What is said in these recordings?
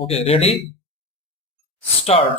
Okay, ready? Start.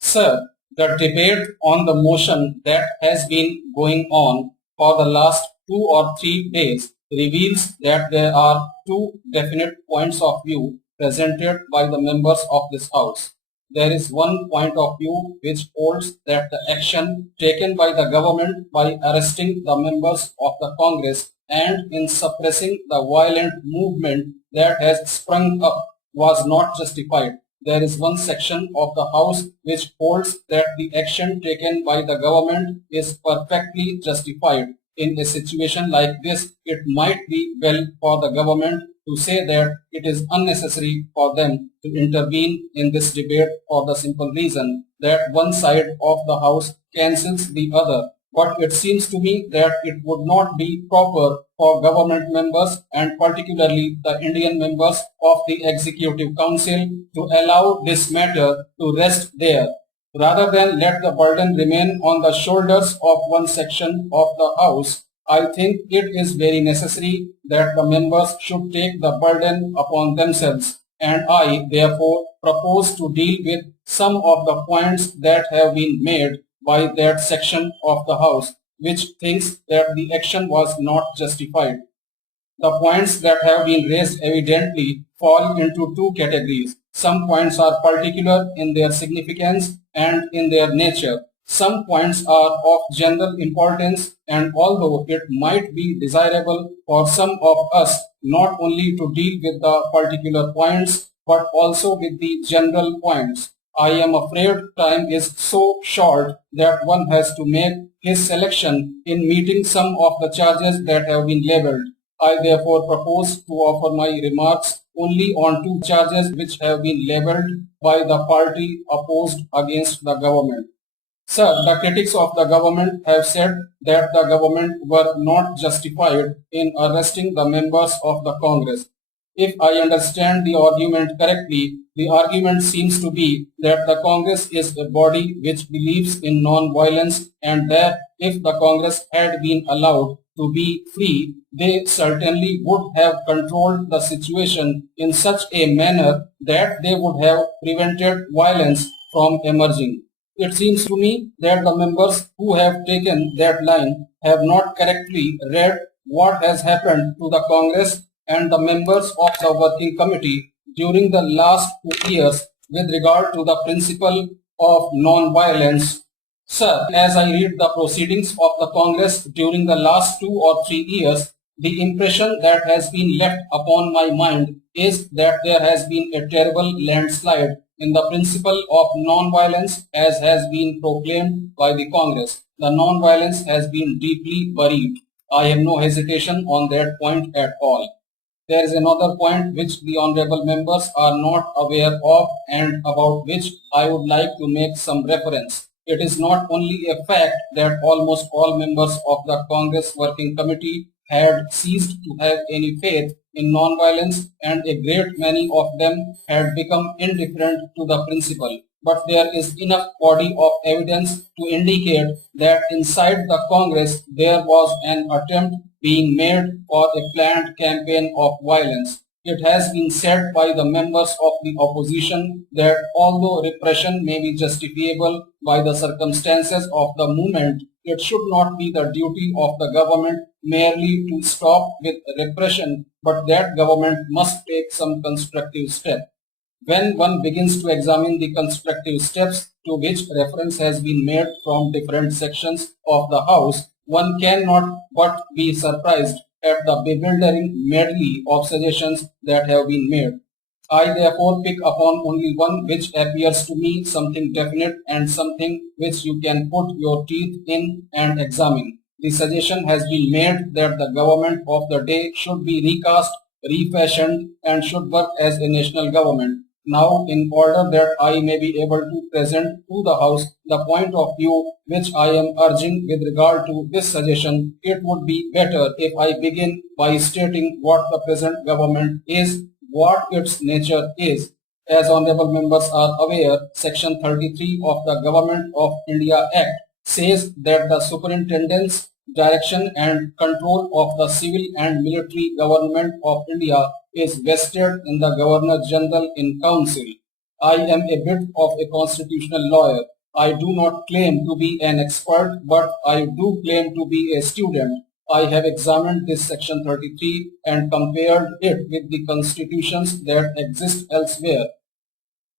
Sir, the debate on the motion that has been going on for the last 2 or 3 days reveals that there are two definite points of view presented by the members of this House. There is one point of view which holds that the action taken by the government by arresting the members of the Congress and in suppressing the violent movement that has sprung up was not justified. There is one section of the House which holds that the action taken by the government is perfectly justified. In a situation like this, it might be well for the government to say that it is unnecessary for them to intervene in this debate for the simple reason that one side of the House cancels the other. But it seems to me that it would not be proper for government members and particularly the Indian members of the Executive Council to allow this matter to rest there. Rather than let the burden remain on the shoulders of one section of the House, I think it is very necessary that the members should take the burden upon themselves, and I therefore propose to deal with some of the points that have been made by that section of the House which thinks that the action was not justified. The points that have been raised evidently fall into two categories. Some points are particular in their significance and in their nature. Some points are of general importance, and although it might be desirable for some of us not only to deal with the particular points but also with the general points, I am afraid time is so short that one has to make his selection in meeting some of the charges that have been labelled. I therefore propose to offer my remarks only on two charges which have been labelled by the party opposed against the government. Sir, the critics of the government have said that the government were not justified in arresting the members of the Congress. If I understand the argument correctly, the argument seems to be that the Congress is a body which believes in non-violence and that if the Congress had been allowed to be free, they certainly would have controlled the situation in such a manner that they would have prevented violence from emerging. It seems to me that the members who have taken that line have not correctly read what has happened to the Congress and the members of the working committee during the last 2 years with regard to the principle of non-violence. Sir, as I read the proceedings of the Congress during the last 2 or 3 years, the impression that has been left upon my mind is that there has been a terrible landslide in the principle of non-violence as has been proclaimed by the Congress. The non-violence has been deeply buried. I have no hesitation on that point at all. There is another point which the honorable members are not aware of and about which I would like to make some reference. It is not only a fact that almost all members of the Congress Working Committee had ceased to have any faith in non-violence and a great many of them had become indifferent to the principle. But there is enough body of evidence to indicate that inside the Congress there was an attempt being made for a planned campaign of violence. It has been said by the members of the opposition that although repression may be justifiable by the circumstances of the movement, it should not be the duty of the government merely to stop with repression, but that government must take some constructive step. When one begins to examine the constructive steps to which reference has been made from different sections of the House, one cannot but be surprised at the bewildering medley of suggestions that have been made. I therefore pick upon only one which appears to me something definite and something which you can put your teeth in and examine. The suggestion has been made that the government of the day should be recast, refashioned, and should work as a national government. Now, in order that I may be able to present to the House the point of view which I am urging with regard to this suggestion, it would be better if I begin by stating what the present government is, what its nature is. As honorable members are aware, Section 33 of the Government of India Act says that the superintendence direction and control of the civil and military government of India is vested in the Governor General in Council. I am a bit of a constitutional lawyer. I do not claim to be an expert, but I do claim to be a student. I have examined this section 33 and compared it with the constitutions that exist elsewhere.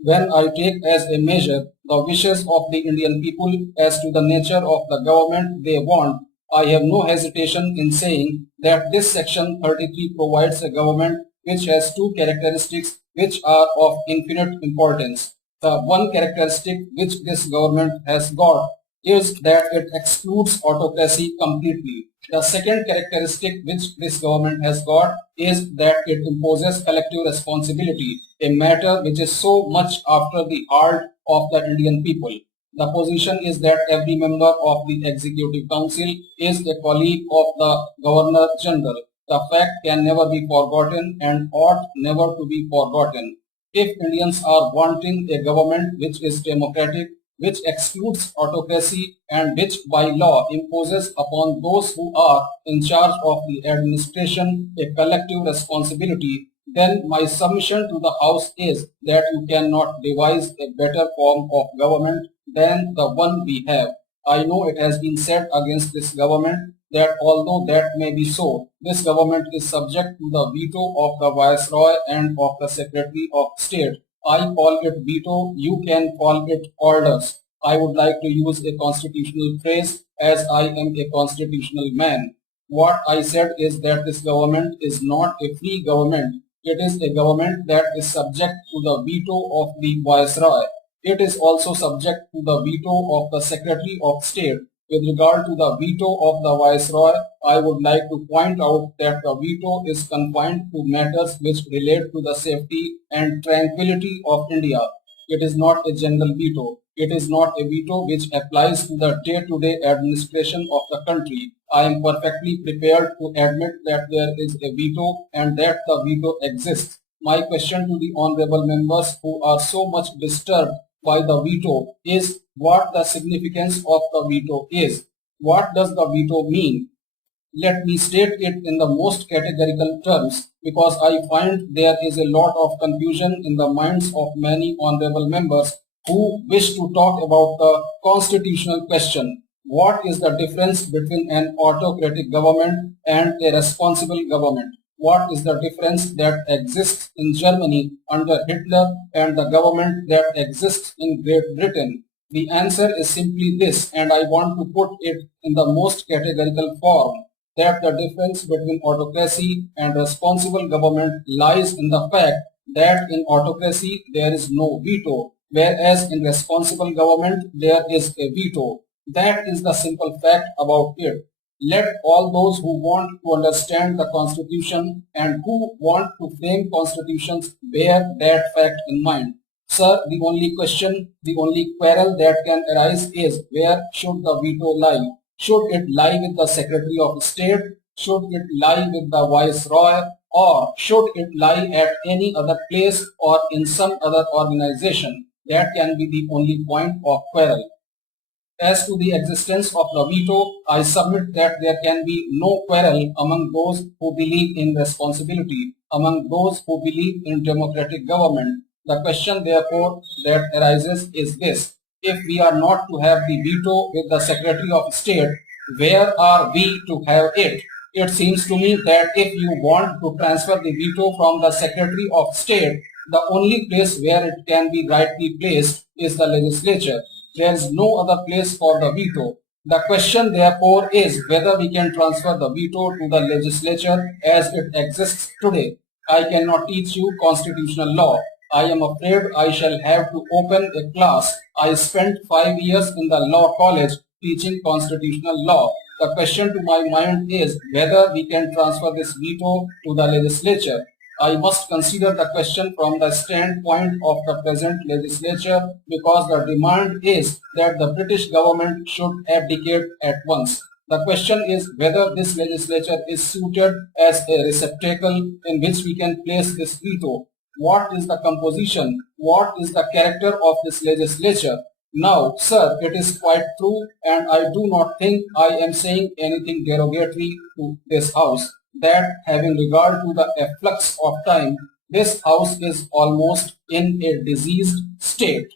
When I take as a measure the wishes of the Indian people as to the nature of the government they want, I have no hesitation in saying that this section 33 provides a government which has two characteristics which are of infinite importance. The one characteristic which this government has got is that it excludes autocracy completely. The second characteristic which this government has got is that it imposes collective responsibility, a matter which is so much after the heart of the Indian people. The position is that every member of the Executive Council is a colleague of the Governor General. The fact can never be forgotten and ought never to be forgotten. If Indians are wanting a government which is democratic, which excludes autocracy and which by law imposes upon those who are in charge of the administration a collective responsibility, then my submission to the House is that you cannot devise a better form of government than the one we have. I know it has been said against this government that although that may be so, this government is subject to the veto of the Viceroy and of the Secretary of State. I call it veto, you can call it orders. I would like to use a constitutional phrase as I am a constitutional man. What I said is that this government is not a free government. It is a government that is subject to the veto of the Viceroy. It is also subject to the veto of the Secretary of State. With regard to the veto of the Viceroy, I would like to point out that the veto is confined to matters which relate to the safety and tranquility of India. It is not a general veto. It is not a veto which applies to the day-to-day administration of the country. I am perfectly prepared to admit that there is a veto and that the veto exists. My question to the honorable members who are so much disturbed by the veto is what the significance of the veto is. What does the veto mean? Let me state it in the most categorical terms because I find there is a lot of confusion in the minds of many honorable members who wish to talk about the constitutional question. What is the difference between an autocratic government and a responsible government? What is the difference that exists in Germany under Hitler and the government that exists in Great Britain? The answer is simply this, and I want to put it in the most categorical form, that the difference between autocracy and responsible government lies in the fact that in autocracy there is no veto, whereas in responsible government there is a veto. That is the simple fact about it. Let all those who want to understand the Constitution and who want to frame constitutions bear that fact in mind. Sir, the only question, the only quarrel that can arise is where should the veto lie? Should it lie with the Secretary of State? Should it lie with the Viceroy? Or should it lie at any other place or in some other organization? That can be the only point of quarrel. As to the existence of the veto, I submit that there can be no quarrel among those who believe in responsibility, among those who believe in democratic government. The question therefore that arises is this: if we are not to have the veto with the Secretary of State, where are we to have it? It seems to me that if you want to transfer the veto from the Secretary of State, the only place where it can be rightly placed is the legislature. There is no other place for the veto. The question therefore is whether we can transfer the veto to the legislature as it exists today. I cannot teach you constitutional law. I am afraid I shall have to open a class. I spent 5 years in the law college teaching constitutional law. The question to my mind is whether we can transfer this veto to the legislature. I must consider the question from the standpoint of the present legislature because the demand is that the British government should abdicate at once. The question is whether this legislature is suited as a receptacle in which we can place this veto. What is the composition? What is the character of this legislature? Now, sir, it is quite true, and I do not think I am saying anything derogatory to this house, that having regard to the efflux of time, this house is almost in a diseased state.